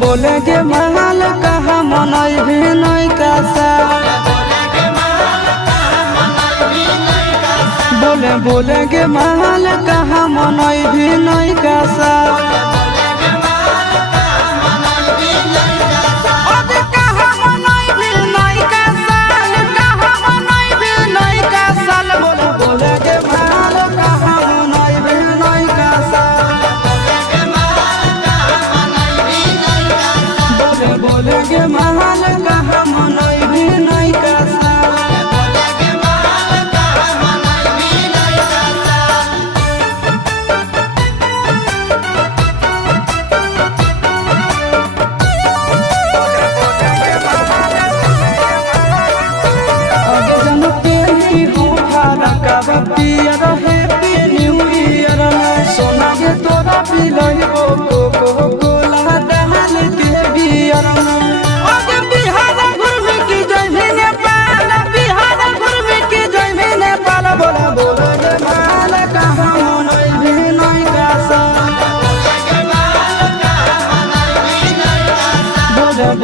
बोले के महल कहा मनई भी नहीं कासा बोले के महल कहा मनई भी नहीं कासा बोले के महल कहा मनई भी नहीं कासा आगे जन के ही हो खाना का पिया रहे न्यू ईयर में सोना के तोरा पिलई हो को कोला डाल के बियर में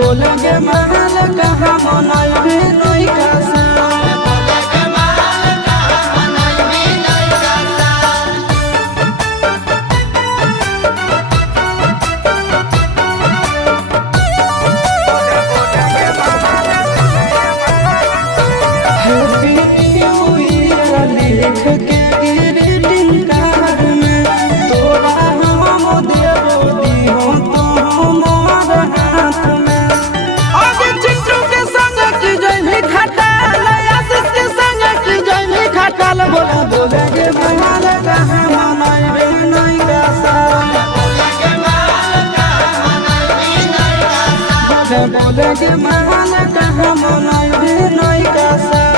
बोले के महल कहा मनई भी नहीं कासा हैप्पी न्यू ईयर लिख के ग्रीटिंग कार्ड में तोरा हम देबो दिहो तो हमार हाथ में आगे चिंटू के संग की जइमी खटाल आशीष के संग की जइमी खटाल बोले के महल कहा मनई भी नहीं कासा बोले के महल कहा मनई भी नहीं कासा।